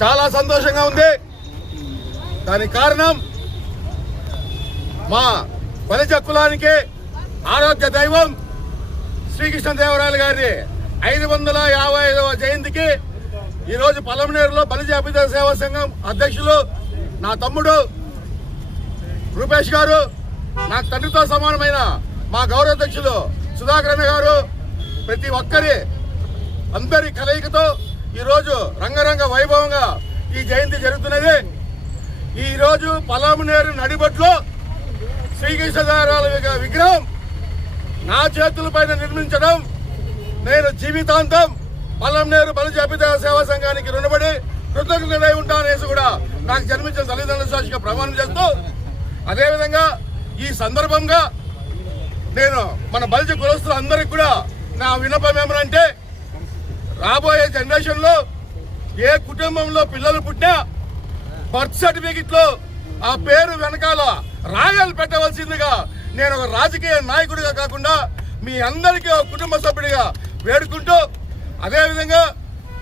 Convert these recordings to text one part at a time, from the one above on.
చాలా సంతోషంగా ఉంది. దానికి కారణం మా బలిజ కులానికి ఆరోగ్య దైవం శ్రీకృష్ణదేవరాయలు గారి 555వ జయంతికి ఈరోజు పలమనేరులో బలిజ అభ్యుదయ సేవా సంఘం అధ్యక్షులు నా తమ్ముడు రూపేష్ గారు, నాకు తండ్రితో సమానమైన మా గౌరవాధ్యక్షులు సుధాకరణ గారు, ప్రతి ఒక్కరి అందరి కలయికతో ఈరోజు రంగరంగ వైభవంగా ఈ జయంతి జరుగుతున్నది. ఈరోజు పలమనేరు నడిబొట్లో శ్రీకృష్ణదేవరాయల విగ్రహం నా చేతులపైన నిర్మించడం నేను జీవితాంతం పలమనేరు బలిజ అభ్యుదయ సేవా సంఘానికి రుణపడి కృతజ్ఞుడై ఉంటాననేసి కూడా నాకు జన్మించిన తల్లిదండ్రుల సాక్షిగా ప్రమాణం చేస్తూ, అదేవిధంగా ఈ సందర్భంగా నేను మన బలిజ కులస్తులందరికీ కూడా నా విన్నపం ఏమనంటే, రాబోయే జనరేషన్ లో ఏ కుటుంబంలో పిల్లలు పుట్టినా బర్త్ సర్టిఫికెట్ లో ఆ పేరు వెనకాల రాయల్ పెట్టవలసిందిగా నేను ఒక రాజకీయ నాయకుడిగా కాకుండా మీ అందరికీ ఒక కుటుంబ సభ్యుడిగా వేడుకుంటూ, అదేవిధంగా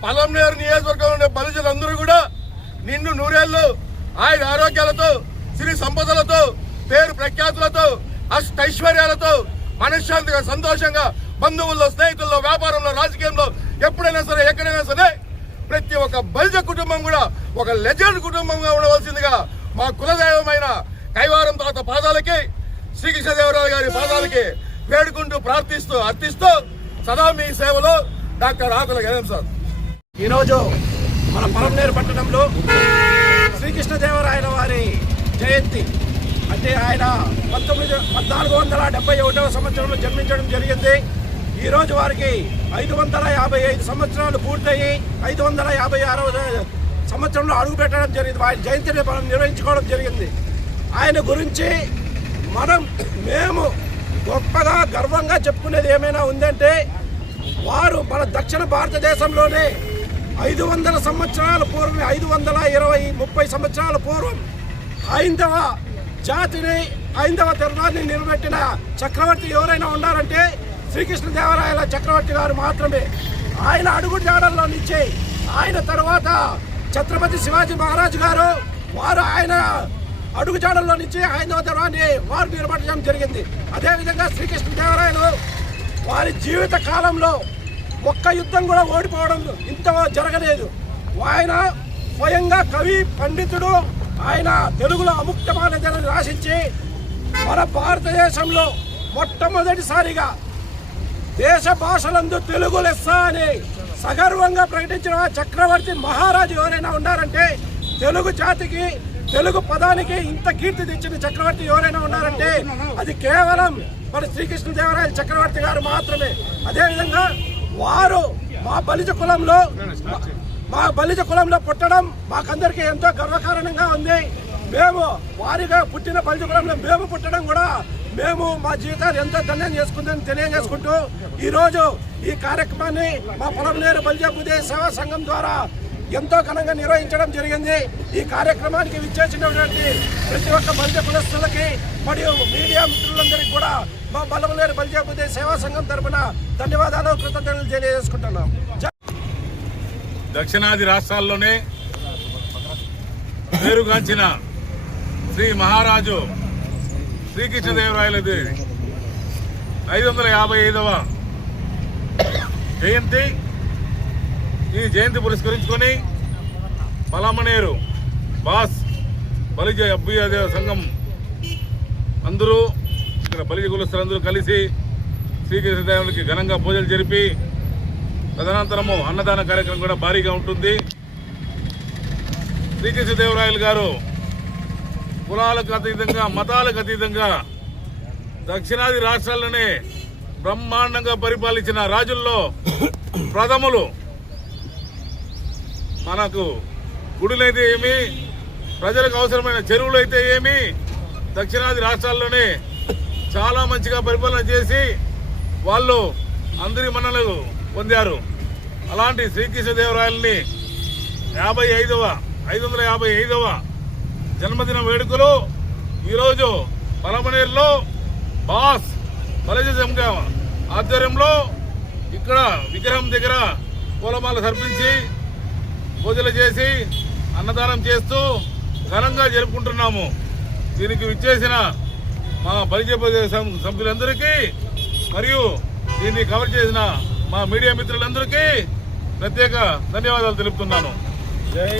పలమనేరు నియోజకవర్గంలో ఉండే బలిజలందరూ కూడా నిన్ను నూరేళ్లు ఆయన ఆరోగ్యాలతో, సిరి సంపదలతో, పేరు ప్రఖ్యాతులతో, అష్టైశ్వర్యాలతో మనశ్శాంతిగా సంతోషంగా బంధువుల్లో, స్నేహితుల్లో, వ్యాపారంలో, రాజకీయంలో ఎప్పుడైనా సరే ఎక్కడైనా సరే ప్రతి ఒక్క బలిజ కుటుంబం కూడా ఒక లెజెండ్ కుటుంబంగా ఉండవలసిందిగా మా కులదైవమైన కైవారం తాత పాదాలకి, శ్రీకృష్ణదేవరాయలు గారి పాదాలకి వేడుకుంటూ ప్రార్థిస్తూ అర్థిస్తూ సదా మీ సేవలో డాక్టర్ ఆకుల గణేం సార్. ఈరోజు మన పలమనేరు పట్టణంలో శ్రీకృష్ణదేవరాయల వారి జయంతి అంటే ఆయన 1471వ సంవత్సరంలో జన్మించడం జరిగింది. ఈరోజు వారికి 555 సంవత్సరాలు పూర్తయి 556వ సంవత్సరంలో అడుగుపెట్టడం జరిగింది. వారి జయంతిని మనం నిర్వహించుకోవడం జరిగింది. ఆయన గురించి మేము గొప్పగా గర్వంగా చెప్పుకునేది ఏమైనా ఉందంటే, వారు మన దక్షిణ భారతదేశంలోనే 500 సంవత్సరాల పూర్వం, 520-30 సంవత్సరాల పూర్వం హైందవ జాతిని, హైందవ ధర్మాన్ని నిలబెట్టిన చక్రవర్తి ఎవరైనా ఉన్నారంటే శ్రీకృష్ణదేవరాయల చక్రవర్తి గారు మాత్రమే. ఆయన అడుగు జాడల్లో నుంచి ఆయన తర్వాత ఛత్రపతి శివాజీ మహారాజు గారు వారు ఆయన అడుగు జాడల్లో నుంచి హైందవ ధర్మాన్ని వారు నిలబెట్టడం జరిగింది. అదేవిధంగా శ్రీకృష్ణదేవరాయలు వారి జీవిత కాలంలో ఒక్క యుద్ధం కూడా ఓడిపోవడం ఇంత జరగలేదు. ఆయన స్వయంగా కవి, పండితుడు. ఆయన తెలుగులో అముక్తమానదని రాసించి మన భారతదేశంలో మొట్టమొదటిసారిగా దేశ భాషలందు తెలుగు లెస్స అని సగర్వంగా ప్రకటించిన చక్రవర్తి మహారాజు ఎవరైనా ఉన్నారంటే, తెలుగు జాతికి, తెలుగు పదానికి ఇంత కీర్తి తెచ్చిన చక్రవర్తి ఎవరైనా ఉన్నారంటే అది కేవలం మన శ్రీకృష్ణదేవరాయల చక్రవర్తి గారు మాత్రమే. అదేవిధంగా వారు మా బలిజ కులంలో పుట్టడం మాకందరికీ ఎంతో గర్వకారణంగా ఉంది. మేము వారిగా పుట్టిన బలిజ కులంలో మేము పుట్టడం కూడా మేము మా జీవితాలు ఎంతో ధన్యం చేసుకుందని తెలియజేసుకుంటూ ఈరోజు ఈ కార్యక్రమాన్ని మా పలమనేరు బలిజ అభ్యుదయ సేవా సంఘం ద్వారా ఎంతో ఘనంగా నిర్వహించడం జరిగింది. ఈ కార్యక్రమానికి విచ్చేసినటువంటి ప్రతి ఒక్క బలిజ కులస్తులకి మరియు మీడియా మిత్రులందరికీ కూడా మా పలమనేరు బలిజ అభ్యుదయ సేవా సంఘం తరఫున ధన్యవాదాలు, కృతజ్ఞతలు తెలియజేసుకుంటున్నాం. దక్షిణాది రాష్ట్రాల్లోనే పేరుగాంచిన శ్రీ మహారాజు శ్రీకృష్ణదేవరాయలది 555వ జయంతి. ఈ జయంతి పురస్కరించుకొని పలమనేరు బాస్ బలిజ అభ్యుదయ సంఘం అందరూ, ఇక్కడ బలిజ కులస్తులందరూ కలిసి శ్రీకృష్ణదేవునికి ఘనంగా పూజలు జరిపి తదనంతరము అన్నదాన కార్యక్రమం కూడా భారీగా ఉంటుంది. శ్రీకృష్ణదేవరాయలు గారు కులాలకు అతీతంగా, మతాలకు అతీతంగా దక్షిణాది రాష్ట్రాల్లోనే బ్రహ్మాండంగా పరిపాలించిన రాజుల్లో ప్రథములు. మనకు గుడులైతే ఏమి, ప్రజలకు అవసరమైన చెరువులు అయితే ఏమి, దక్షిణాది రాష్ట్రాల్లోనే చాలా మంచిగా పరిపాలన చేసి వాళ్ళు అందరి మన్ననలు పొందారు. అలాంటి శ్రీకృష్ణదేవరాయలని 555వ జన్మదిన వేడుకలు ఈరోజు పలమనేరులో బాస్ బలిజ సంఘం ఆధ్వర్యంలో ఇక్కడ విగ్రహం దగ్గర పూలమాల సమర్పించి పూజలు చేసి అన్నదానం చేస్తూ ఘనంగా జరుపుకుంటున్నాము. దీనికి విచ్చేసిన మా బలిజ సభ్యులందరికీ మరియు దీన్ని కవర్ చేసిన మా మీడియా మిత్రులందరికీ ప్రత్యేక ధన్యవాదాలు తెలుపుతున్నాను. జై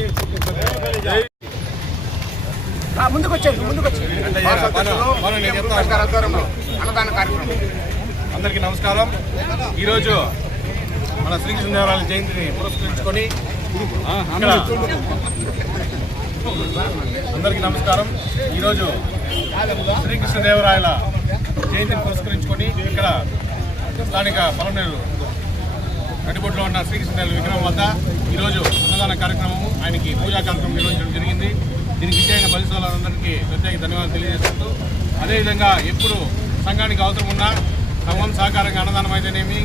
అందరికీ నమస్కారం. ఈరోజు మన శ్రీకృష్ణదేవరాయల జయంతిని పురస్కరించుకొని అందరికీ నమస్కారం. ఈరోజు శ్రీకృష్ణదేవరాయల జయంతిని పురస్కరించుకొని ఇక్కడ స్థానిక పలమనేరు నడిబొడ్లో ఉన్న శ్రీకృష్ణదేవరాయల విగ్రహం వద్ద ఈరోజు అన్నదాన కార్యక్రమము, ఆయనకి పూజా కార్యక్రమం నిర్వహించడం జరిగింది. దీనికి విజయైన బలిసోళ్ళందరికీ ప్రత్యేక ధన్యవాదాలు తెలియజేసుకుంటూ, అదేవిధంగా ఎప్పుడు సంఘానికి అవసరం ఉన్నా సంఘం సహకారంగా అన్నదానం అయితేనేమి,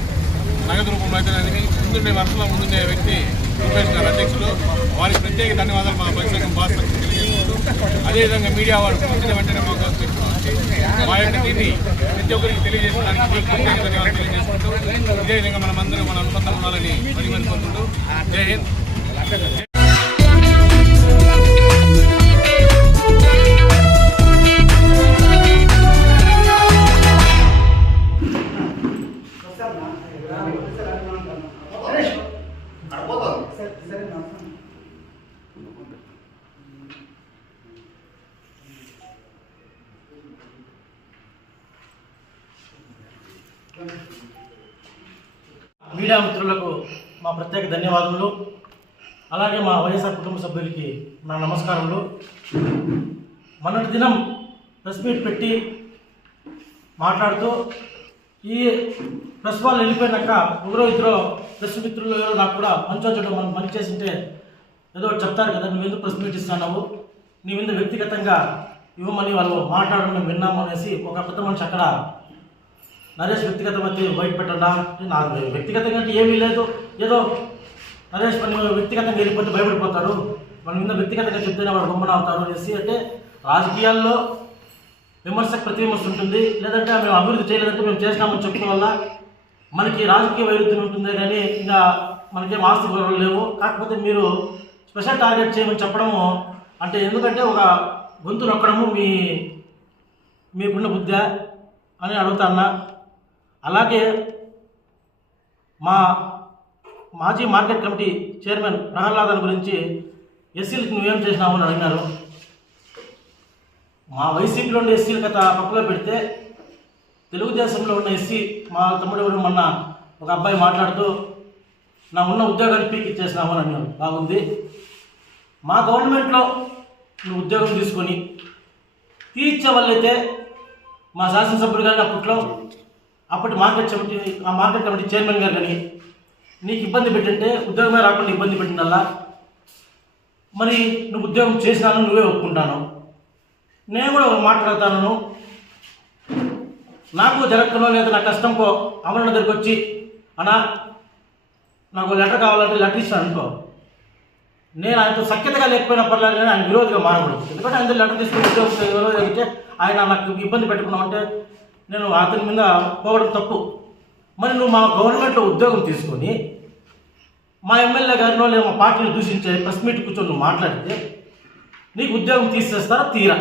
నగదు రూపంలో అయితేనేమి, ముందుండే వరుసలో ముందుండే వ్యక్తి రూపేష్ గారు అధ్యక్షులు, వారికి ప్రత్యేక ధన్యవాదాలు మా బలిసంఘం బాస్ తెలియజేసుకుంటూ, అదేవిధంగా మీడియా వారు వచ్చిన వెంటనే మాకు మా యొక్క దీన్ని ప్రతి ఒక్కరికి తెలియజేసడానికి ప్రత్యేక ధన్యవాదాలు తెలియజేసుకుంటూ, ఇదే విధంగా మనమందరం మన అనుబంధం ఉండాలని మరి కోరుకుంటూ జై హింద్. మీడియా మిత్రులకు మా ప్రత్యేక ధన్యవాదములు. అలాగే మా వైఎస్ఆర్ కుటుంబ సభ్యులకి నా నమస్కారములు. మొన్నటి దినం ప్రెస్ మీట్ పెట్టి మాట్లాడుతూ ఈ ప్రెస్ వాళ్ళు వెళ్ళిపోయినాక ఇద్దరు ప్రెస్ మిత్రులు నాకు కూడా మంచోచడం మనం మంచి చేసింటే ఏదో చెప్తారు కదా, నువ్వెందుకు ప్రెస్ మీట్ ఇస్తున్నావు, నీ మీద వ్యక్తిగతంగా ఇవ్వమని వాళ్ళు మాట్లాడడం మేము విన్నాము అనేసి ఒక పెద్ద మనిషి అక్కడ నరేష్ వ్యక్తిగతమైతే బయట పెట్టండా, నాకు వ్యక్తిగతంగా అంటే ఏమీ లేదు, ఏదో నరేష్ పని వ్యక్తిగతంగా వెళ్ళిపోతే భయపడిపోతాడు, మన మీద వ్యక్తిగతంగా చెప్తేనే వాడు గొమ్మన అవుతాడు అనేసి. అంటే రాజకీయాల్లో విమర్శకు ప్రతి విమర్శ ఉంటుంది, లేదంటే మేము అభివృద్ధి చేయలేదంటే మేము చేసినామని చెప్పడం వల్ల మనకి రాజకీయ వైరుధ్యం ఉంటుందే కానీ ఇంకా మనకేం ఆస్తి గొడవలు లేవు. కాకపోతే మీరు స్పెషల్ టార్గెట్ చేయమని చెప్పడము అంటే ఎందుకంటే ఒక గొంతు నొక్కడము మీకున్న బుద్ధి అని అడుగుతాన్నా. అలాగే మా మాజీ మార్కెట్ కమిటీ చైర్మన్ ప్రహ్లాదన్ గురించి ఎస్సీలకు నువ్వేం చేసినావు అని అడిగినారు. మా వైసీపీలో ఉండే ఎస్సీలు గత పక్కలో పెడితే తెలుగుదేశంలో ఉన్న ఎస్సీ మా తమ్ముడు మొన్న ఒక అబ్బాయి మాట్లాడుతూ నా ఉన్న ఉద్యోగాన్ని పీక్ ఇచ్చేసినావు అని అన్నాడు. బాగుంది, మా గవర్నమెంట్లో నువ్వు ఉద్యోగం తీసుకొని తీర్చే వాళ్ళైతే మా శాసనసభ్యుడు కానీ అప్పటి మార్కెట్ కమిటీ చైర్మన్ గారు కానీ నీకు ఇబ్బంది పెట్టింటే ఉద్యోగమే రాకుండా ఇబ్బంది పెట్టిందల్లా మరి నువ్వు ఉద్యోగం చేసినాను నువ్వే ఒప్పుకుంటాను. నేను కూడా మాట్లాడతాను, నాకు జరగకనో లేదా నా కష్టంకో అమరణ దగ్గరికి వచ్చి అన్నా నాకు లెటర్ కావాలంటే లెటర్ ఇస్తాను అనుకో, నేను ఆయనతో సఖ్యతగా లేకపోయినా పర్లేదు కానీ ఆయన విరోధిగా మారకూడదు. ఎందుకంటే ఆయన లెటర్ తీసుకుని ఉద్యోగం అయితే ఆయన నాకు ఇబ్బంది పెట్టుకున్నామంటే నేను అతని మీద పోవడం తప్పు. మరి నువ్వు మా గవర్నమెంట్లో ఉద్యోగం తీసుకొని మా ఎమ్మెల్యే గారినో లేదా మా పార్టీని దూషించే ప్రెస్ మీట్ కూర్చొని నువ్వు మాట్లాడితే నీకు ఉద్యోగం తీసేస్తారా? తీరా.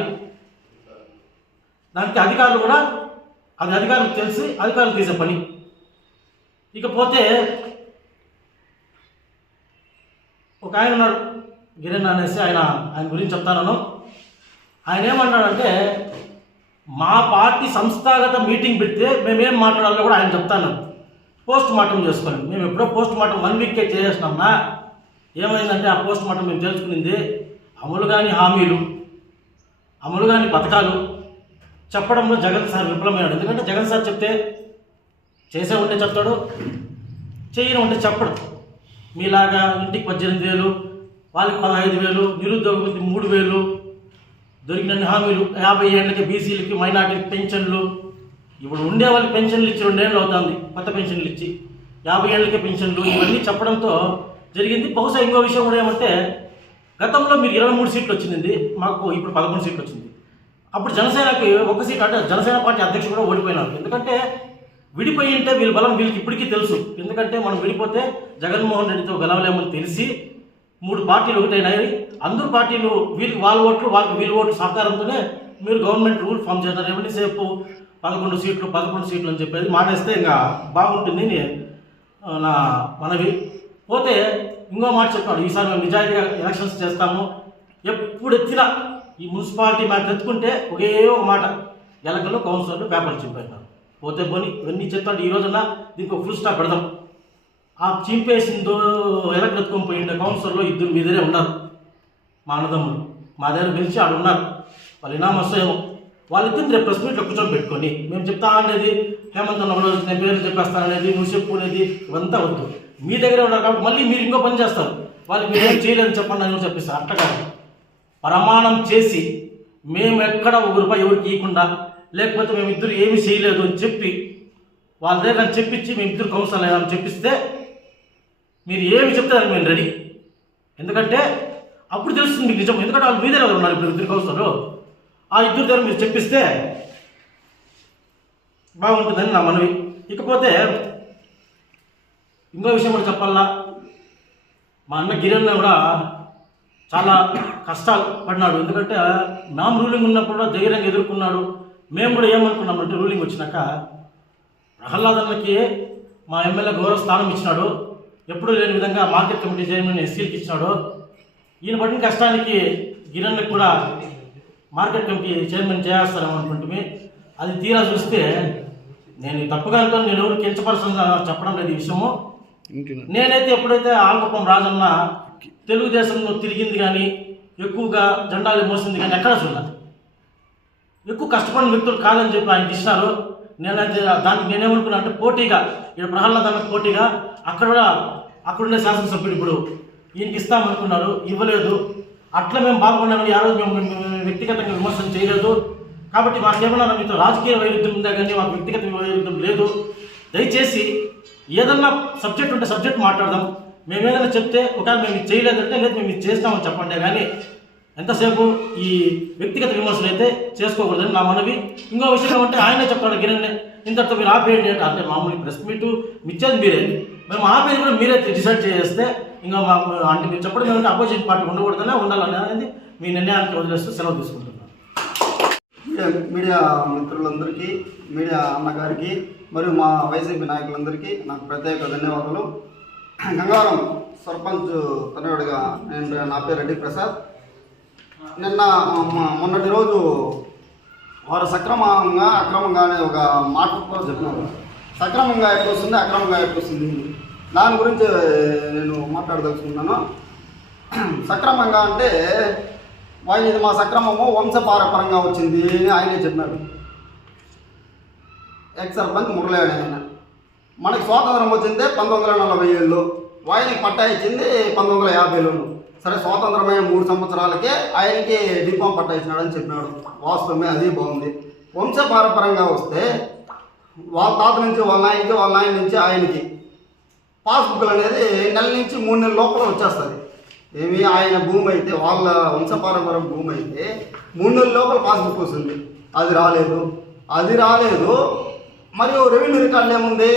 దానికి అధికారులు కూడా అది అధికారులకు తెలిసి అధికారులు తీసే పని. ఇకపోతే ఒక ఆయన ఉన్నాడు గిరణ్ అనేసి, ఆయన గురించి చెప్తాను. ఆయన ఏమన్నాడంటే మా పార్టీ సంస్థాగత మీటింగ్ పెడితే మేమేం మాట్లాడాలో కూడా ఆయన చెప్తాను. పోస్ట్ మార్టం చేసుకొని మేము ఎప్పుడో పోస్ట్ మార్టం 1 వీక్కే చేసేసినామన్నా. ఏమైందంటే ఆ పోస్ట్ మార్టం మేము తెలుసుకునింది అమలు కాని హామీలు, అమలు కాని పథకాలు చెప్పడంలో జగన్ సార్ విఫలమయ్యాడు. ఎందుకంటే జగన్ సార్ చెప్తే చేసే ఉంటే చెప్తాడు, చేయని ఉంటే చెప్పడు. మీలాగా ఇంటికి 18,000, వాళ్ళకి 15,000, నిరుద్యోగులకి 3,000, దొరికినన్ని హామీలు, 50 ఏళ్ళకి బీసీలకి మైనార్టీలకి పెన్షన్లు. ఇప్పుడు ఉండే వాళ్ళకి పెన్షన్లు ఇచ్చి 2 ఏళ్ళు అవుతుంది, కొత్త పెన్షన్లు ఇచ్చి 50 ఏళ్ళకి పెన్షన్లు, ఇవన్నీ చెప్పడంతో జరిగింది. బహుశా ఇంకో విషయం కూడా ఏమంటే, గతంలో మీరు 23 సీట్లు వచ్చింది, మాకు ఇప్పుడు 11 సీట్లు వచ్చింది. అప్పుడు జనసేనకి 1 సీట్, అంటే జనసేన పార్టీ అధ్యక్షుడు కూడా ఓడిపోయినారు. ఎందుకంటే విడిపోయి ఉంటే వీళ్ళ బలం వీళ్ళకి ఇప్పటికీ తెలుసు. ఎందుకంటే మనం విడిపోతే జగన్మోహన్ రెడ్డితో గెలవలేమని తెలిసి 3 పార్టీలు ఒకటైనాయి. అందరూ పార్టీలు వీళ్ళకి వాళ్ళ ఓట్లు, వాళ్ళకి వీళ్ళ ఓట్లు సహకారంతోనే మీరు గవర్నమెంట్ రూల్ ఫామ్ చేస్తారు. ఎవరి సేపు 11 సీట్లు అని చెప్పేది మానేస్తే ఇంకా బాగుంటుంది అని నా మనవి. పోతే ఇంకో మాట చెప్పాడు, ఈసారి మేము నిజాయితీగా ఎలక్షన్స్ చేస్తాము. ఎప్పుడు ఎత్తినా ఈ మున్సిపాలిటీ మ్యాటర్ ఎత్తుకుంటే ఒకే ఒక మాట, ఎలకల్లో కౌన్సిలర్లు పేపర్లు చింపేసినారు. పోతే పోని ఇవన్నీ చెప్తాడు. ఈ రోజున దీనికి ఒక ఫుల్ స్టాప్ పెడదాం. ఆ చింపేసిందో ఎలకలు ఎత్తుకొని పోయిండే కౌన్సిలర్లో 2 మీ దగ్గరే ఉన్నారు, మా అన్నదమ్ములు మా దగ్గర పిలిచి ఆడు ఉన్నారు. వాళ్ళు ఇనామస్తేమో వాళ్ళిద్దరు రేపు ప్రెస్ మీట్లో కూర్చొని పెట్టుకొని మేము చెప్తా అనేది, హేమంత్ అన్న రోజు నేను పేరు చెప్పేస్తాననేది, నువ్వు చెప్పు అనేది ఇవంతా వద్దు. మీ దగ్గరే ఉన్నారు కాబట్టి మళ్ళీ మీరు ఇంకో పని చేస్తారు, వాళ్ళు మీరు ఏం చేయలేదని చెప్పండి అని చెప్పేస్తారు. అట్ట కాదు, ప్రమాణం చేసి మేము ఎక్కడ ₹1 ఎవరికి ఇవ్వకుండా, లేకపోతే మేమిద్దరు ఏమీ చేయలేదు అని చెప్పి వాళ్ళ దగ్గర చెప్పించి మేమిద్దరు కౌన్సిలర్ అయ్యామని చెప్పిస్తే మీరు ఏమి చెప్తారని మేము రెడీ. ఎందుకంటే అప్పుడు తెలుస్తుంది మీకు నిజం. ఎందుకంటే వాళ్ళు మీ దగ్గర ఉన్నారు ఇప్పుడు 2 కౌన్సిలర్లు. ఆ 2 దగ్గర మీరు చెప్పిస్తే బాగుంటుందని నా మనవి. ఇకపోతే ఇంకో విషయం కూడా చెప్పాలా, మా అన్న గిరణ్ కూడా చాలా కష్టాలు పడినాడు. ఎందుకంటే మేము రూలింగ్ ఉన్నప్పుడు కూడా ధైర్యంగా ఎదుర్కొన్నాడు. మేము కూడా ఏమనుకున్నామంటే రూలింగ్ వచ్చినాక ప్రహ్లాదన్నకి మా ఎమ్మెల్యే గౌరవ స్థానం ఇచ్చినాడు, ఎప్పుడూ లేని విధంగా మార్కెట్ కమిటీ చైర్మన్ ఎస్సీలకి ఇచ్చినాడు. ఈయన పడిన కష్టానికి గిరణ్కి కూడా మార్కెట్ కమిటీ చైర్మన్ చేస్తారేమో అనుకుంటే అది తీరా చూస్తే నేను తప్పుగా అనుకోని, నేను ఎవరు కించపరచంగా చెప్పడం లేదు ఈ విషయము. నేనైతే ఎప్పుడైతే ఆల్కుప్పం రాజన్న తెలుగుదేశంలో తిరిగింది కానీ, ఎక్కువగా జెండాలు మోసింది కానీ ఎక్కడ చూడాలి, ఎక్కువ కష్టపడిన వ్యక్తులు కాదని చెప్పి ఆయనకి ఇచ్చినారు. నేనైతే దానికి నేనేమనుకున్నా అంటే పోటీగా, ఇక్కడ ప్రహ్లాదన్నకు పోటీగా అక్కడుండే శాసనసభ్యుడు ఇప్పుడు ఈయనకి ఇస్తామనుకున్నారు, ఇవ్వలేదు. అట్లా మేము బాధపడినామని ఆ రోజు మేము వ్యక్తిగతంగా విమర్శన చేయలేదు. కాబట్టి మాకేమన్నా మీతో రాజకీయ వైరుధ్యం ఉందా కానీ మాకు వ్యక్తిగత వైరుధ్యం లేదు. దయచేసి ఏదన్నా సబ్జెక్ట్ ఉంటే సబ్జెక్ట్ మాట్లాడదాం. మేము ఏదైనా చెప్తే ఒకవేళ మేము ఇది చేయలేదంటే లేదు మేము ఇది చేస్తామని చెప్పండి, కానీ ఎంతసేపు ఈ వ్యక్తిగత విమర్శలు అయితే చేసుకోకూడదని నా మనవి. ఇంకో విషయం ఏమంటే ఆయనే చెప్పాడు గిరణ్, ఇంతటితో మీరు ఆపేయండి అంటే మామూలు ప్రెస్ మీటు ఇచ్చేది మీరే, మేము ఆపేది కూడా మీరే డిసైడ్ చేస్తే ఇంకా మాకు అంటే మీరు చెప్పడం ఏమంటే అపోజిషన్ పార్టీ ఉండకూడదనే ఉండాలని అనేది మీ నిర్ణయానికి వదిలేస్తూ సెలవు తీసుకుంటున్నాను. మీడియా మిత్రులందరికీ, మీడియా అన్నగారికి మరియు మా వైసీపీ నాయకులందరికీ నాకు ప్రత్యేక ధన్యవాదాలు. గంగారం సర్పంచ్ తనయుడిగా నా పేరు రెడ్డి ప్రసాద్. మొన్నటి రోజు వారు సక్రమంగా అక్రమంగానే ఒక మాట కూడా చెప్పినారు. సక్రమంగా ఎట్లా వస్తుంది, అక్రమంగా ఎట్లా వస్తుంది, దాని గురించి నేను మాట్లాడదలుచుకున్నాను. సక్రమంగా అంటే ఇది మా సక్రమము వంశపారపరంగా వచ్చింది అని ఆయనే చెప్పినాడు. ఎక్స్ సర్పంచ్ మురళి ఆయన. మనకి స్వాతంత్రం వచ్చిందే 1947, ఆయనకి పట్టా ఇచ్చింది 1950లోను. సరే, స్వాతంత్రమైన 3 సంవత్సరాలకే ఆయనకి డిప్లొమా పట్టా ఇచ్చినాడని చెప్పినాడు. వాస్తవమే, అది బాగుంది. వంశపారపరంగా వస్తే వాళ్ళ తాత నుంచి వాళ్ళ నాయనకి, వాళ్ళ నాయన నుంచి ఆయనకి పాస్బుక్లు అనేది నెల నుంచి 3 నెలల లోపల వచ్చేస్తుంది. ఏమి ఆయన భూమి అయితే, వాళ్ళ వంశపారపరం భూమి అయితే 3 నెలల లోపల పాస్బుక్ వస్తుంది. అది రాలేదు. మరియు రెవెన్యూ రికార్డులు ఏముంది,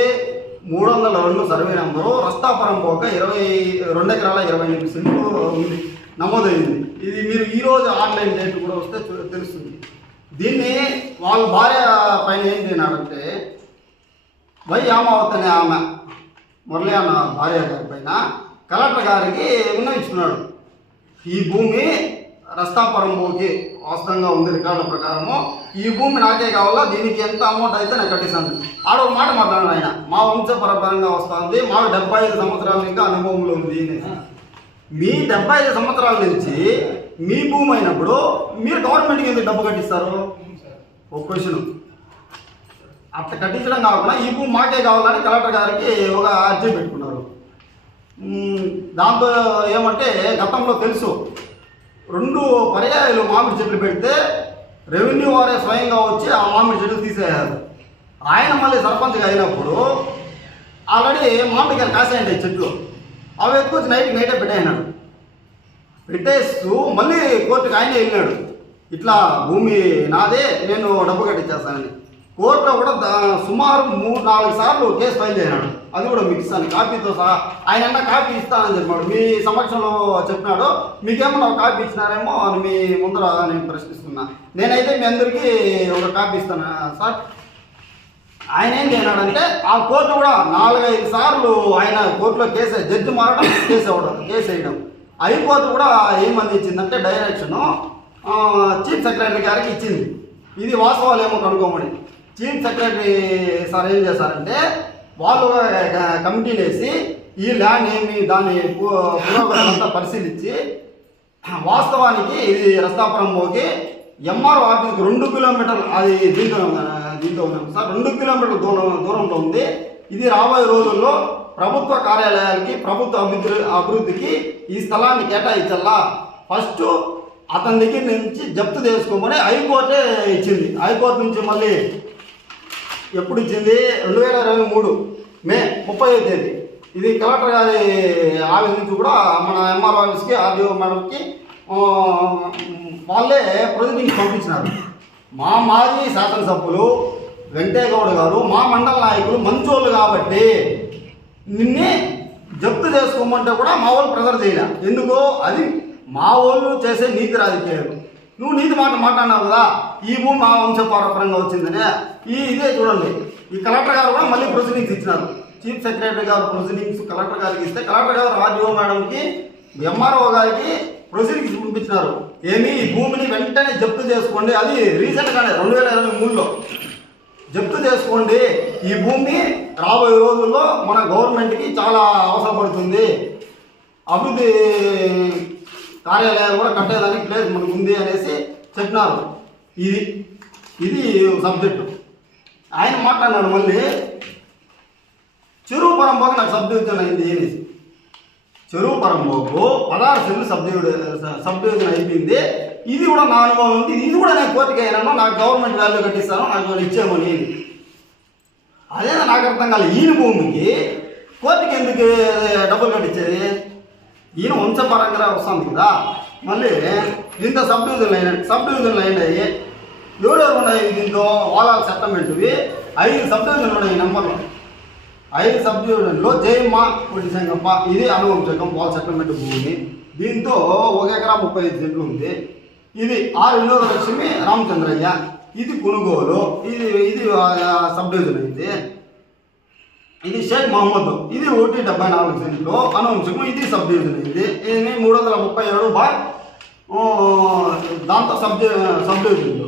302 సర్వే నెంబరు, రస్తాపురం పోక 22 ఎకరాల 28 సెంట్లు ఉంది, నమోదైంది. ఇది మీరు ఈరోజు ఆన్లైన్ డేట్ కూడా వస్తే తెలుస్తుంది. దీన్ని వాళ్ళ భార్య పైన ఏం చేయనాడంటే, యామావత్ అనే ఆమె మురళి అన్న భార్య గారి పైన కలెక్టర్ గారికి విన్నవించుకున్నాడు. ఈ భూమి రస్తాపురం పోకి వాస్తవంగా ఉంది రికార్డుల ప్రకారము, ఈ భూమి నాకే కావాలా, దీనికి ఎంత అమౌంట్ అయితే నేను కట్టిస్తాను. ఆడ ఒక మాట మాట్లాడాడు ఆయన, మా వంశపరపరంగా వస్తుంది, మాకు 75 సంవత్సరాల ఇంకా అనుభవంలో ఉంది. మీ 75 సంవత్సరాల నుంచి మీ భూమి అయినప్పుడు మీరు గవర్నమెంట్కి ఎందుకు డబ్బు కట్టిస్తారు? ఒక క్వశ్చన్. అట్లా కట్టించడం కాకుండా ఈ భూమి మాకే కావాలని కలెక్టర్ గారికి ఒక అర్జీ పెట్టుకున్నారు. దాంతో ఏమంటే గతంలో తెలుసు 2 పర్యాయాలు మామిడి చెట్లు పెడితే రెవెన్యూ వారే స్వయంగా వచ్చి ఆ మామిడి చెట్లు తీసేయారు. ఆయన మళ్ళీ సర్పంచ్గా అయినప్పుడు ఆల్రెడీ మామిడికాయలు కాసాయండి చెట్లు, అవి ఎత్తుకొచ్చి నైటే పెట్టేసినాడు. పెట్టేస్తూ మళ్ళీ కోర్టుకి ఆయనే వెళ్ళినాడు, ఇట్లా భూమి నాదే, నేను డబ్బు కట్టించేస్తానని. కోర్టులో కూడా సుమారు 3-4 సార్లు కేసు ఫైల్ చేసినాడు. అది కూడా మీకు ఇస్తాను కాపీతో సహా. ఆయన కాపీ ఇస్తానని చెప్పాడు, మీ సమక్షంలో చెప్పినాడు. మీకేమన్నా ఒక కాపీ ఇచ్చినారేమో అని మీ ముందర నేను ప్రశ్నిస్తున్నా. నేనైతే మీ అందరికీ ఒక కాపీ ఇస్తాను సార్. ఆయన ఏం చేయనాడంటే ఆ కోర్టు కూడా 4-5 సార్లు ఆయన కోర్టులో కేసు జడ్జి మారడం, కేసు వేయడం. హైకోర్టు కూడా ఏమంది ఇచ్చిందంటే డైరెక్షను చీఫ్ సెక్రటరీ గారికి ఇచ్చింది. ఇది వాస్తవాలు ఏమో కనుక్కోమని. చీఫ్ సెక్రటరీ సార్ ఏం చేశారంటే వాళ్ళు కమిటీలు వేసి ఈ ల్యాండ్ ఏమి దాని పురోగతి అంతా పరిశీలించి వాస్తవానికి ఇది రస్తాపురం పోకి ఎంఆర్ఓ ఆఫీస్కి 2 కిలోమీటర్లు, అది దీంతో ఉన్నాం సార్, 2 కిలోమీటర్ల దూరంలో ఉంది. ఇది రాబోయే రోజుల్లో ప్రభుత్వ కార్యాలయాలకి, ప్రభుత్వ అభివృద్ధికి ఈ స్థలాన్ని కేటాయించాలా, ఫస్ట్ అతని దగ్గర నుంచి జప్తు చేసుకోమని హైకోర్టే ఇచ్చింది. హైకోర్టు నుంచి మళ్ళీ ఎప్పుడు ఇచ్చింది? 2023 మే 30వ తేదీ. ఇది కలెక్టర్ గారి ఆఫీస్ నుంచి కూడా మన ఎంఆర్ఓ ఆఫీస్కి, ఆర్డీఓ మేడంకి వాళ్ళే ప్రొసీడింగ్స్ పంపించినారు. మా మాజీ శాసనసభ్యులు వెంకటేగౌడ గారు, మా మండల నాయకులు మంచోళ్ళు కాబట్టి నిన్నే జప్తు చేసుకోమంటే కూడా మా వాళ్ళు ప్రెజర్ చేయలే. ఎందుకో అది మా వాళ్ళు చేసే నీతి రాజకీయాలు. నువ్వు నీతి మాట్లాడినావు కదా, ఈ భూమి మా వంశపారపరంగా వచ్చిందనే. ఇదే చూడండి, ఈ కలెక్టర్ గారు కూడా మళ్ళీ ప్రొసీడింగ్స్ ఇచ్చినారు. చీఫ్ సెక్రటరీ గారు ప్రొసీడింగ్స్ కలెక్టర్ గారికి ఇస్తే కలెక్టర్ గారు ఆర్డీఓ మేడంకి, ఎంఆర్ఓ గారికి ప్రొసీడింగ్స్ పంపించినారు. ఏమి ఈ భూమిని వెంటనే జప్తు చేసుకోండి, అది రీసెంట్గానే 2023లో జప్తు చేసుకోండి. ఈ భూమి రాబోయే రోజుల్లో మన గవర్నమెంట్కి చాలా అవసరపడుతుంది, అభివృద్ధి కార్యాలయాలు కూడా కట్టేదానికి ప్లేస్ మనకు ఉంది అనేసి చెప్పినారు. ఇది సబ్జెక్టు. ఆయన మాట్లాడినాడు మళ్ళీ చెరువు పరంపోకు నాకు సబ్ డివిజన్ అయింది అనేసి. చెరువు పరంపోకు 16 సెంట్లు సబ్ డివిజన్ అయిపోయింది. ఇది కూడా నా అనుభవం ఉంది. ఇది కూడా నేను కోర్టుకి అయినాను, నాకు గవర్నమెంట్ వాల్యూ కట్టిస్తాను, నాకు ఇచ్చేమని. అదే నాకు అర్థం కాలేదు. ఈయన భూమికి కోర్టుకి ఎందుకు డబ్బులు కట్టించేది? ఈయన వంశపరంగా వస్తుంది కదా. మళ్ళీ దీంతో సబ్ డివిజన్లు అయినాయి. ఎవరెవరు ఉన్నాయి దీంతో? వాళ్ళ సెటిల్మెంట్వి 5 సబ్ డివిజన్లు ఉన్నాయి. నెంబర్లో 5 సబ్ డివిజన్లో జయమ్మ, కొడిసంగప్ప, ఇది అనువంశకం వాళ్ళ సెటిల్మెంట్ భూమి. దీంతో 1 ఎకరా 35 సెంట్లు ఉంది. ఇది ఆర్ వినోదలక్ష్మి రామచంద్రయ్య, ఇది కొనుగోలు, ఇది సబ్ డివిజన్ అయింది. ఇది షేక్ మహమ్మద్, ఇది 174 సెంట్లు అనువంశకం, ఇది సబ్ డివిజన్ అయింది. ఇది 337 దాంతో సబ్ డివిజన్లు.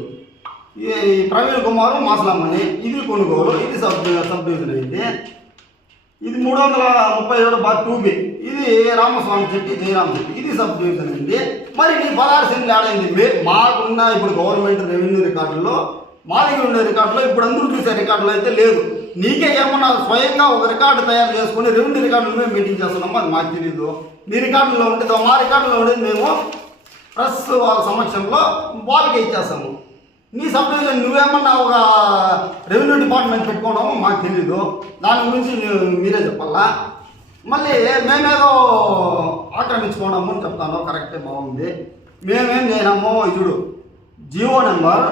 ఈ ప్రవీణ్ కుమార్ మాసలమ్మని, ఇది కొనుగోలు, ఇది సబ్ డివిజన్ అయింది. ఇది 337/2B, ఇది రామస్వామి చెట్టి, జయరామ చెట్టి, ఇది సబ్ డివిజన్ అయింది. మరి నీ 16 సెంట్లు ఆడైంది. మాకున్న ఇప్పుడు గవర్నమెంట్ రెవెన్యూ రికార్డుల్లో, మా దగ్గర ఉండే రికార్డులో, ఇప్పుడు అందరూ చూసే రికార్డులో అయితే లేదు. నీకే ఏమన్నా స్వయంగా ఒక రికార్డు తయారు చేసుకుని రెవెన్యూ రికార్డులు మేము మెయింటైన్ చేస్తున్నామో అది మాకు తెలీదు. నీ రికార్డులో ఉంటే మా రికార్డులో ఉండేది మేము ప్రెస్ వాళ్ళ సమక్షంలో వాళ్ళకే ఇచ్చేస్తాము. నీ సబ్ డివిజన్ నువ్వేమన్నా ఒక రెవెన్యూ డిపార్ట్మెంట్ పెట్టుకోవడమో మాకు తెలీదు. దాని గురించి మీరే చెప్పాలా. మళ్ళీ మేమేదో ఆక్రమించుకోవడము అని చెప్తాను, కరెక్టే, బాగుంది. మేమేం చేయనామో చూడు, జీవో నెంబర్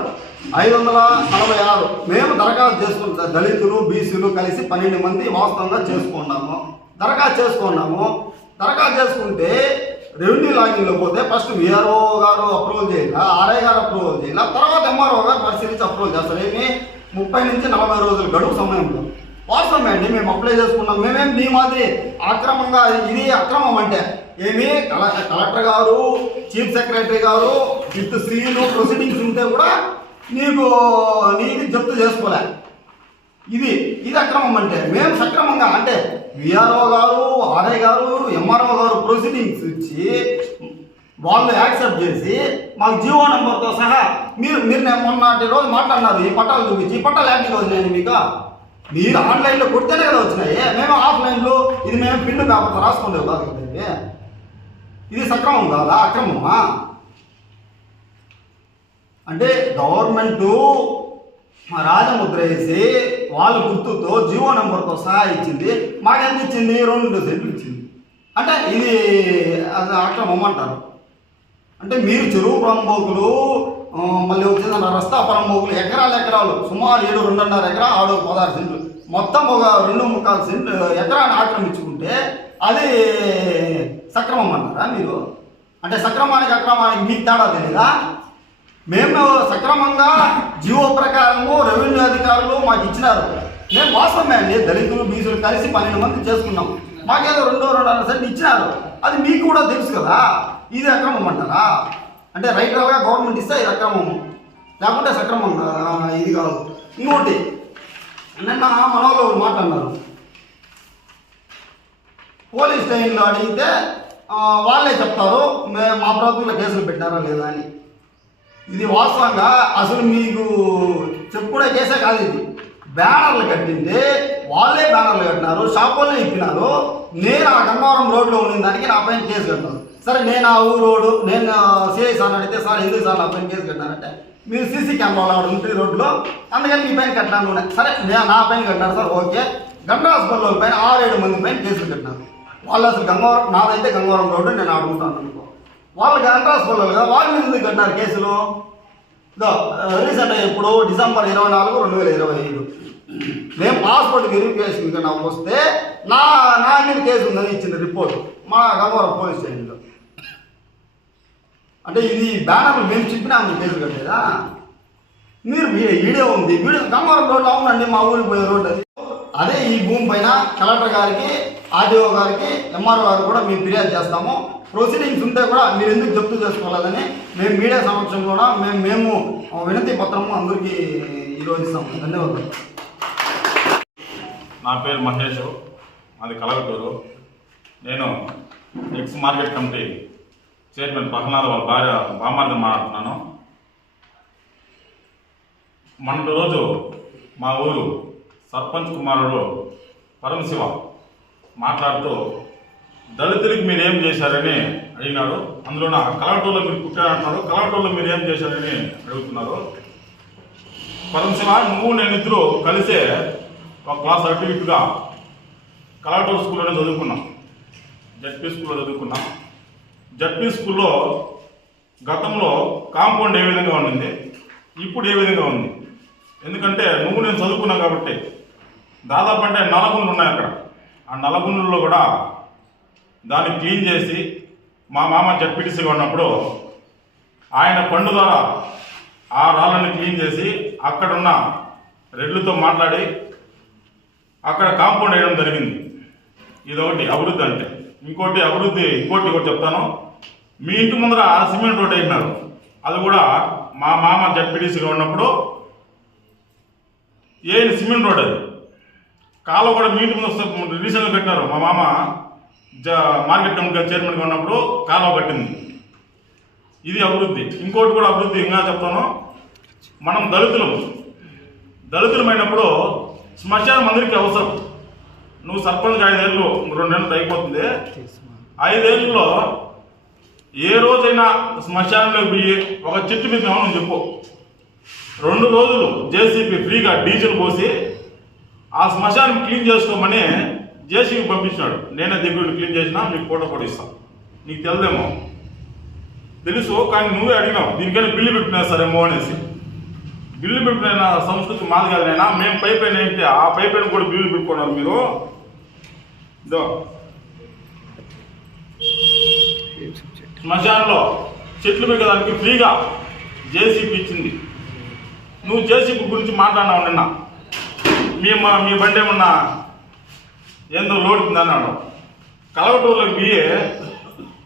546 మేము దరఖాస్తు చేసుకుంటాం. దళితులు, బీసీలు కలిసి 12 మంది వాస్తవంగా చేసుకున్నాము. దరఖాస్తు చేసుకుంటే రెవెన్యూ లాగిన్లో పోతే ఫస్ట్ విఆర్ఓ గారు అప్రూవల్ చేయాలి, ఆర్ఐ గారు అప్రూవల్ చేయాలి, తర్వాత ఎంఆర్ఓ గారు పరిశీలించి అప్రూవల్ చేస్తారు. ఏమి 30 నుంచి 40 రోజులు గడువు సమయంలో. వాస్తవమే అండి, మేము అప్లై చేసుకున్నాం. మేమేం నీ మాదిరి అక్రమంగా, ఇది అక్రమం అంటే ఏమి కలెక్టర్ గారు, చీఫ్ సెక్రటరీ గారు విత్ సీలు ప్రొసీడింగ్స్ ఉంటే కూడా నీది జప్తు చేసుకోలే. ఇది అక్రమం అంటే. మేము సక్రమంగా అంటే విఆర్ఓ గారు, ఆర్ఐ గారు, ఎంఆర్ఓ గారు ప్రొసీడింగ్స్ ఇచ్చి వాళ్ళు యాక్సెప్ట్ చేసి మాకు జియో నెంబర్తో సహా మీరు నేను మొన్నటి రోజు మాట్లాడినారు ఈ పట్టాలు చూపించి ఈ పట్టాలు యాక్టివ్గా వచ్చినాయి మీకు. మీరు ఆన్లైన్లో కొడితేనే కదా వచ్చినాయి, మేము ఆఫ్లైన్లో ఇది మేము పిన్ను పేపర్తో రాసుకుండేవి కాదు కదా. ఇది సక్రమం కాదా, అక్రమమా? అంటే గవర్నమెంటు రాజముద్ర వేసి వాళ్ళ గుర్తుతో జియో నెంబర్తో సహా ఇచ్చింది. మాకెంత ఇచ్చింది? 2 సెంట్లు ఇచ్చింది. అంటే ఇది అక్రమం అంటారు. అంటే మీరు చెరువు పరంబోకులు, మళ్ళీ వచ్చిందన్న రస్తా పరంబోకులు ఎకరాలు సుమారు 2.5 ఎకరా 16 సెంట్లు మొత్తం ఒక 2.25 సెంట్లు ఎకరాన్ని ఆక్రమించుకుంటే అది సక్రమం అంటారా మీరు? అంటే సక్రమానికి అక్రమానికి మీకు తేడా తెలీదా? మేము సక్రమంగా జియో ప్రకారము రెవెన్యూ అధికారులు మాకు ఇచ్చినారు. మేము వాస్తవమే అండి, దళితులు బీసీలు కలిసి 12 మంది చేసుకున్నాం. మాకేదో 2.5 సెంట్లు ఇచ్చినారు. అది మీకు కూడా తెలుసు కదా. ఇది అక్రమం అంటారా? అంటే రైటర్గా గవర్నమెంట్ ఇస్తే ఇది అక్రమము, లేకుంటే సక్రమం ఇది కాదు. ఇంకోటి నిన్న మనలో మాట్లాడినారు, పోలీస్ స్టేషన్లో అడిగితే వాళ్ళే చెప్తారు మా ప్రభుత్వంలో కేసులు పెట్టారా లేదా అని. ఇది వాస్తవంగా అసలు మీకు చెప్పుకునే కేసే కాదు. ఇది బ్యానర్లు కట్టింటే వాళ్ళే బ్యానర్లు కట్టినారు, షాప్ వాళ్ళే ఇప్పినారు. నేను ఆ గంగవరం రోడ్లో ఉన్న దానికి నా పైన కేసు కట్టాను. సరే నేను ఆ ఊరోడు, నేను సిఐ సార్ అడిగితే సార్ ఎందుకు సార్ నా పైన కేసు కట్టానంటే మీరు సీసీ కెమెరాలు ఆవిడ ఉంటుంది రోడ్లో, అందుకని మీ పైన కట్టినాను. సరే నేను నా పైన కట్టినాను సార్, ఓకే. గండ్రాస్పల్లి వాళ్ళ పైన 6-7 మంది పైన కేసులు కట్టినారు. వాళ్ళు అసలు గంగవరం, నాదైతే గంగవరం రోడ్డు నేను ఆడుకుంటాను అనుకో, వాళ్ళు గండ్రాస్పల్లి కదా, వాళ్ళ మీద ఎందుకు కట్టినారు కేసులు? రీసెంట్గా ఇప్పుడు డిసెంబర్ 24, 2025 మేము పాస్పోర్ట్ వెరిఫికేషన్ నాకు వస్తే నా మీద కేసు ఉందని ఇచ్చిన రిపోర్ట్ మా గంగవరం పోలీస్ స్టేషన్లో. అంటే ఇది బ్యానర్లు మేము చెప్పినా మీరు కేసు కట్టేదా? మీరు వీడియో ఉంది, వీడియో గంగవరం రోడ్డు అవునండి మా ఊరికి పోయే రోడ్డు అది. అదే ఈ భూమి పైన కలెక్టర్ గారికి, ఆర్డీఓ గారికి, ఎంఆర్ఓ గారికి కూడా మేము ఫిర్యాదు చేస్తాము. ప్రొసీడింగ్స్ ఉంటే కూడా మీరు ఎందుకు జప్తు చేసుకోవాలని మేము మీడియా సమక్షంలో మేము వినతి పత్రము అందరికీ ఈరోజు ఇస్తాము. ధన్యవాదాలు. నా పేరు మహేష్, అది కలగటూరు. నేను ex market committee chairman Prahlad వాళ్ళ భార్య బామార్ది మాట్లాడుతున్నాను. మొన్నటి రోజు మా ఊరు సర్పంచ్ కుమారుడు పరమశివ మాట్లాడుతూ దళితులకి మీరు ఏం చేశారని అడిగినాడు. అందులో నా కలగటూరులో మీరు పుట్టారంటున్నారు, కలగటూరులో మీరు ఏం చేశారని అడుగుతున్నారు. పరమశివ, నువ్వు నేను ఇద్దరు కలిసే ఒక క్లాస్ అటు ఇటుగా కలగటూరు స్కూల్లోనే చదువుకున్నాం, జడ్పీ స్కూల్లో చదువుకున్నాం. జడ్పీ స్కూల్లో గతంలో కాంపౌండ్ ఏ విధంగా ఉండింది, ఇప్పుడు ఏ విధంగా ఉంది? ఎందుకంటే నువ్వు నేను చదువుకున్నావు కాబట్టి దాదాపు అంటే నల్లగుండ్లు ఉన్నాయి అక్కడ. ఆ నల్లగుండ్లలో కూడా దాన్ని క్లీన్ చేసి మా మామ జడ్పీటీసీగా ఉన్నప్పుడు ఆయన ఫండ్ ద్వారా ఆ రాళ్ళని క్లీన్ చేసి అక్కడున్న రెడ్లతో మాట్లాడి అక్కడ కాంపౌండ్ వేయడం జరిగింది. ఇదొకటి అభివృద్ధి అంటే. ఇంకోటి అభివృద్ధి, ఇంకోటి కూడా చెప్తాను. మీ ఇంటి ముందర సిమెంట్ రోడ్ వేసినారు, అది కూడా మా మామ జడ్పీటీసీగా ఉన్నప్పుడు సిమెంట్ రోడ్. అది కాలువ కూడా మీ ఇంటి ముందు రీసెంట్గా కట్టినారు. మా మామ మార్కెట్ కమిటీ చైర్మన్గా ఉన్నప్పుడు కాలువ కట్టింది. ఇది అభివృద్ధి. ఇంకోటి కూడా అభివృద్ధి ఇంకా చెప్తాను. మనం దళితులమైనప్పుడు శ్మశానం అందరికీ అవసరం. నువ్వు సర్పంచ్ 5 ఏళ్ళు, 2 నెలలు అయిపోతుంది. 5 ఏళ్ళలో ఏ రోజైనా శ్మశానంలో పోయి ఒక చెట్టు మీద నువ్వు చెప్పు, 2 రోజులు జేసీబీ ఫ్రీగా డీజిల్ పోసి ఆ శ్మశానం క్లీన్ చేసుకోమని జేసీబీ పంపించినాడు. నేనే దగ్గర క్లీన్ చేసినా, మీకు ఫోటో కూడా ఇస్తాను. నీకు తెలిదేమో, తెలుసు, కానీ నువ్వే అడిగినావు దీనికైనా బిల్లు పెట్టినేస్తారేమో అనేసి. బిల్లు పెట్టిన సంస్కృతి మాది కాదనైనా, మేము పైపైన ఏంటి ఆ పైపైన కూడా బిల్లు పెట్టుకున్నారు మీరు. శ్మశానంలో చెట్లు పెరగడానికి ఫ్రీగా జేసీబీ ఇచ్చింది. నువ్వు జేసీబీ గురించి మాట్లాడినావు నిన్న. మీ బండి ఏమన్నా ఏందో లోడుతుంది అన్నాడు. కలగటూరులోకి పోయి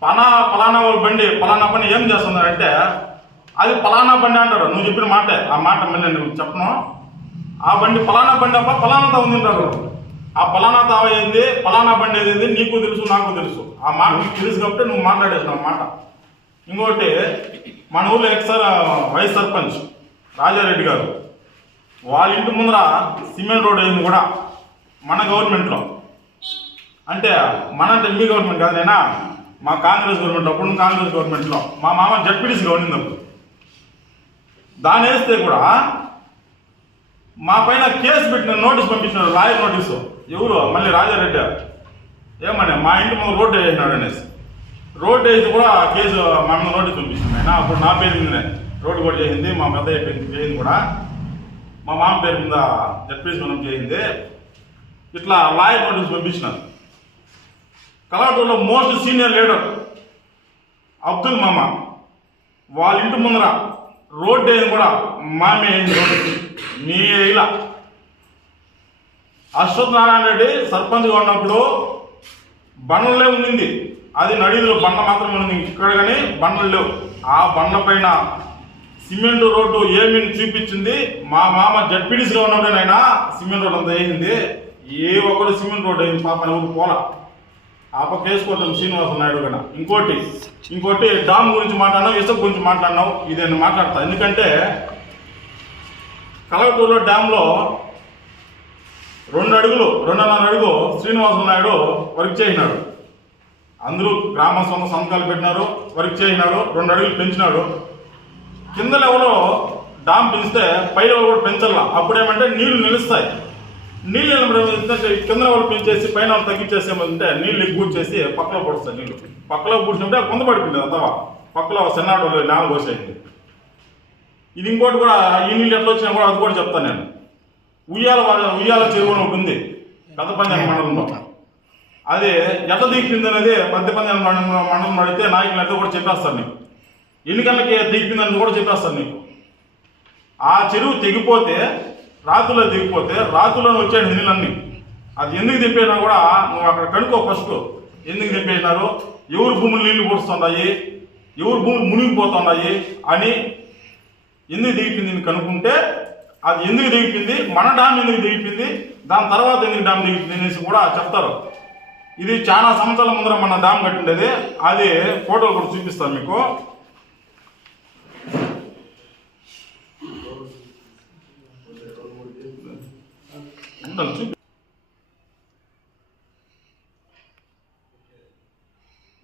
పలానా వాళ్ళ బండి పలానా పని ఏం చేస్తున్నారంటే అది పలానా బండి అంటారు. నువ్వు చెప్పిన మాట, ఆ మాట మళ్ళీ నువ్వు చెప్పను. ఆ బండి పలానా బండి అప్ప పలానా తా ఉందింటారు. ఆ పలానా తావ ఏంది, పలానా బండి ఏది నీకు తెలుసు, నాకు తెలుసు. ఆ మాట నీకు తెలుసు కాబట్టి నువ్వు మాట్లాడేసినావు మాట. ఇంకోటి మన ఊళ్ళో వైస్ సర్పంచ్ రాజారెడ్డి గారు వాళ్ళ ఇంటి ముందర సిమెంట్ రోడ్ అయింది కూడా మన గవర్నమెంట్లో. అంటే మన మీ గవర్నమెంట్ కాదు, నేనా మా కాంగ్రెస్ గవర్నమెంట్, అప్పుడు కాంగ్రెస్ గవర్నమెంట్లో మా మామ జడ్పీటీసీగా ఉండింది అప్పుడు. దాన్ని వేస్తే కూడా మా పైన కేసు పెట్టిన నోటీస్ పంపించినారు, లాయర్ నోటీసు. ఎవరు మళ్ళీ రాజారెడ్డి ఏమన్నా మా ఇంటి ముందు రోడ్డు వేసినాడు అనేసి. రోడ్డు వేసి కూడా కేసు మా మీద నోటీస్ పంపించింది ఆయన. అప్పుడు నా పేరు మీదనే రోడ్డు కూడా చేసింది, మా పెద్ద చేసింది కూడా, మా మామ పేరు మీద జడ్పీసీ మనం చేసింది. ఇట్లా లాయర్ నోటీస్ పంపించినారు. కలెక్టర్లో మోస్ట్ సీనియర్ లీడర్ అబ్దుల్ మామ వాళ్ళ ఇంటి ముందర రోడ్డు వేయింది కూడా మామే అయింది. రోడ్డు మీ ఇలా అశ్వత్ నారాయణ రెడ్డి సర్పంచ్గా ఉన్నప్పుడు బండలే ఉండింది, అది నడిలో బండ మాత్రమే ఉంది, ఇక్కడ కానీ బండలు లేవు. ఆ బండ పైన సిమెంట్ రోడ్డు ఏమి చూపించింది మా మామ జడ్పీడీసీగా ఉన్నప్పుడేనైనా సిమెంట్ రోడ్డు అంతా వేసింది. ఏ ఒక్కరు సిమెంట్ రోడ్డు అయింది పాప ఎవరు పోలా. ఆ పక్క వేసుకోవటం శ్రీనివాస నాయుడు కన్నా. ఇంకోటి డామ్ గురించి మాట్లాడినావు, ఇసుక గురించి మాట్లాడినావు. ఇది నేను మాట్లాడతా, ఎందుకంటే కలవటూరులో డ్యాంలో 2.5 అడుగు శ్రీనివాస నాయుడు వర్క్ చేసినాడు. అందరూ గ్రామస్తులు సంతకాలు పెట్టినారు, వర్క్ చేసినాడు, 2 అడుగులు పెంచినాడు. కింద లెవెల్లో డామ్ పెంచితే పై లెవెల్ కూడా పెంచాల. అప్పుడేమంటే నీళ్లు నిలుస్తాయి. నీళ్ళు ఏంటంటే కింద వాళ్ళు పెంచేసి పైన వాళ్ళు తగ్గించేసేమంటే నీళ్ళు ఎక్కువ చేసి పక్కలో పొడుస్తాయి. నీళ్ళు పక్కలో పూడ్చినప్పుడే కొంత పడిపోయింది అంతవా, పక్కలో సెన్నాడు నేల పోసేయండి. ఇది ఇంకోటి కూడా, ఈ నీళ్ళు ఎట్లా వచ్చినా కూడా అది కూడా చెప్తాను నేను. ఉయ్యాల చెరువు ఒకటి ఉంది పెద్దపంజాల మండలంలో. అది ఎట్లా దిగిపోయింది అనేది పెద్దపంజాల మండలం అడిగితే నాయకులు ఎంత కూడా చెప్పేస్తారు నీకు. ఎన్ని గంటలకి దిగిపోయిందని కూడా చెప్పేస్తారు నీకు. ఆ చెరువు తెగిపోతే రాత్రిలో దిగిపోతే రాత్రిలోనే వచ్చాడు నీళ్ళన్నీ. అది ఎందుకు దింపేసినా కూడా నువ్వు అక్కడ కనుక్కో ఫస్ట్. ఎందుకు దింపేసినారు, ఎవరు భూములు నీళ్లు పోస్తున్నాయి, ఎవరు భూములు మునిగిపోతున్నాయి అని ఎందుకు దిగిపోయింది కనుక్కుంటే అది ఎందుకు దిగిపోయింది, మన డ్యామ్ ఎందుకు దిగిపోయింది, దాని తర్వాత ఎందుకు డ్యామ్ దిగిపోయింది అనేసి కూడా చెప్తారు. ఇది చాలా సంవత్సరాల ముందర మన డ్యామ్ కట్టిండేది. అది ఫోటోలు కూడా చూపిస్తాను మీకు.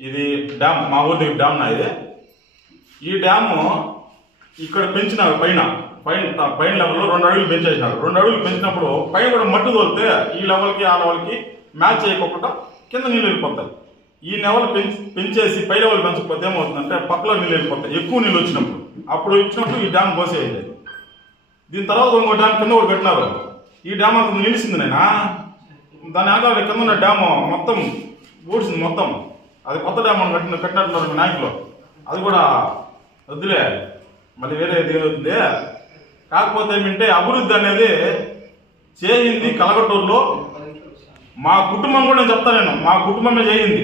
ఇది డ్యామ్, మా ఊరి డ్యామ్ నా ఇది. ఈ డ్యాము ఇక్కడ పెంచినారు, పైన లెవెల్లో 2 అడుగులు పెంచేసినారు. 2 అడుగులు పెంచినప్పుడు పైన కూడా మట్టి తోలితే ఈ లెవెల్కి ఆ లెవెల్కి మ్యాచ్ చేయకుండా కింద నీళ్ళు వెళ్ళిపోతాయి. ఈ లెవెల్ పెంచేసి పై లెవెల్ పెంచకపోతే ఏమవుతుందంటే పక్కలో నీళ్ళు వెళ్ళిపోతాయి, ఎక్కువ నీళ్ళు వచ్చినప్పుడు. అప్పుడు ఈ డ్యామ్ పోసేది. దీని తర్వాత ఇంకో డ్యామ్ కింద కూడా కట్టినారు. ఈ డ్యామ్ అంత నిలిచింది నేనా, దాని ఆధార కింద ఉన్న డ్యామ్ మొత్తం ఊడ్చింది మొత్తం. అది కొత్త డ్యామ్ కట్టినట్టున్నారు నాయకులు. అది కూడా వద్దులే, మళ్ళీ వేరే ఏమవుతుంది. కాకపోతే ఏమంటే అభివృద్ధి అనేది చేయింది కలగటూరులో మా కుటుంబం కూడా నేను చెప్తాను. నేను మా కుటుంబమే చేయింది.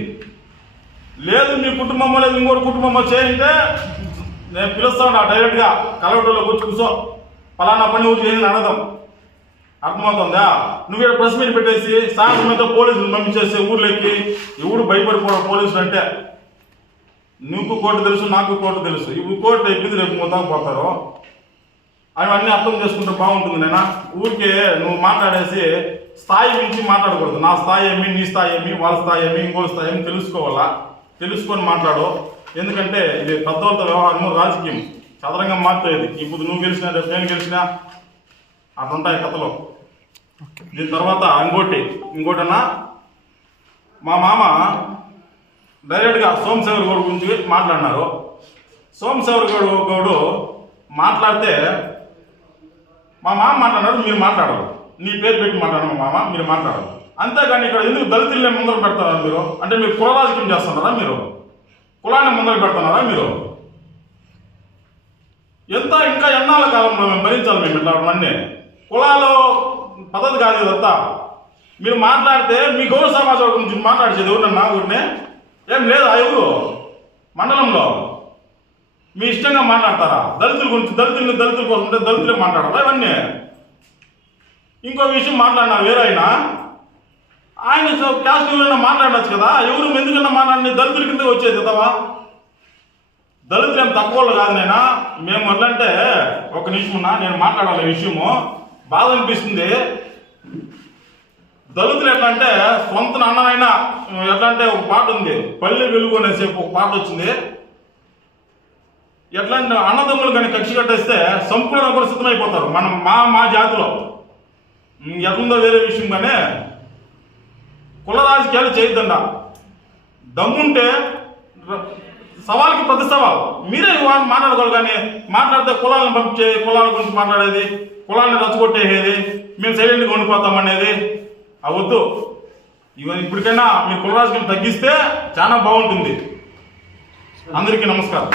లేదు మీ కుటుంబం లేదు ఇంకోటి కుటుంబం చేయింటే నేను పిలుస్తాను డైరెక్ట్గా కలగటూరులో కూర్చో ఫలానా పని ఊరు చేయింది అడగదాం. అర్థమవుతుందా? నువ్వు ఇక్కడ ప్రెస్ మీట్ పెట్టేసి సాయంత్రంతో పోలీసులు పంపించేసి ఊర్లోకి ఎవడు భయపడిపోవడం పోలీసులు అంటే. నీకు కోర్టు తెలుసు, నాకు కోర్టు తెలుసు. ఇప్పుడు కోర్టు అయిపోయింది, రేపు మొత్తం పోతారు. అవన్నీ అర్థం చేసుకుంటే బాగుంటుంది. నేనా ఊరికే నువ్వు మాట్లాడేసి స్థాయి మించి మాట్లాడకూడదు. నా స్థాయి ఏమి, నీ స్థాయి ఏమి, వాళ్ళ స్థాయి ఏమి, ఇంకోటి స్థాయి ఏమి తెలుసుకోవాలా. తెలుసుకొని మాట్లాడు. ఎందుకంటే ఇది పెద్దవాళ్ళతో వ్యవహారము, రాజకీయం చదరంగా మారుతుంది. ఇప్పుడు నువ్వు గెలిచినా రేపు నేను గెలిచినా అట్లుంటాయి కథలో. దీని తర్వాత ఇంకోటన్నా మా మామ డైరెక్ట్గా సోమశేఖర్ గౌడ్ గురించి మాట్లాడినారు. సోమశేఖర్ గౌడు మాట్లాడితే మా మామ మాట్లాడారు, మీరు మాట్లాడరు. నీ పేరు పెట్టి మాట్లాడరు మా మామ, మీరు మాట్లాడరు. అంతేగాని ఇక్కడ ఎందుకు దళితులనే ముందర పెడతారా మీరు? అంటే మీరు కుల రాజకీయం చేస్తున్నారా? మీరు కులాన్ని ముందర పెడుతున్నారా? మీరు ఇంకా ఎన్నాళ్ళ కాలంలో మేము భరించాలి? మేము ఇట్లాంటివన్నీ కులాలు పద్ధతి కాదు ఇదంతా. మీరు మాట్లాడితే మీ గౌరవ సమాజం గురించి మాట్లాడేది ఎవరన్నా ఊరినే ఏం లేదు. ఆ ఎవరు మండలంలో మీ ఇష్టంగా మాట్లాడతారా? దళితుల గురించి దళితుల కోసం ఉంటే దళితులే మాట్లాడారా? ఇవన్నీ ఇంకో విషయం మాట్లాడినారు వేరే ఆయన క్యాస్ట్ ఎవరైనా మాట్లాడచ్చు కదా. ఎవరు ఎందుకన్నా మాట్లాడి దళితుల కింద వచ్చేది కదవా. దళితులు ఏం తక్కువ వాళ్ళు కాదు నైనా. మేము ఎట్లంటే ఒక నిమిషం ఉన్నా, నేను మాట్లాడాలి ఈ విషయము. బాధ అనిపిస్తుంది. దళితులు ఎట్లా అంటే సొంత అన్ననైనా ఎట్లా అంటే ఒక పాట ఉంది, పల్లె వెలుగు అనేసి ఒక పాట వచ్చింది. ఎట్లా అంటే అన్నదమ్ములు కానీ కక్షి కట్టేస్తే సంపూర్ణ కూడా సిద్ధమైపోతారు. మనం మా జాతిలో ఎట్లుందో వేరే విషయం. కానీ కుల రాజకీయాలు చేయొద్దండ. దమ్ముంటే సవాల్కి ప్రతి సవాల్ మీరే మాట్లాడుకోవాలి. కానీ మాట్లాడితే కులాలను పంపించే, కులాల గురించి మాట్లాడేది, కులాన్ని రచ్చగొట్టేది, మేము సైలెంట్గా ఉండిపోతామనేది అవద్దు. ఇప్పటికైనా మీరు కుల రాజకీయం తగ్గిస్తే చాలా బాగుంటుంది. అందరికీ నమస్కారం.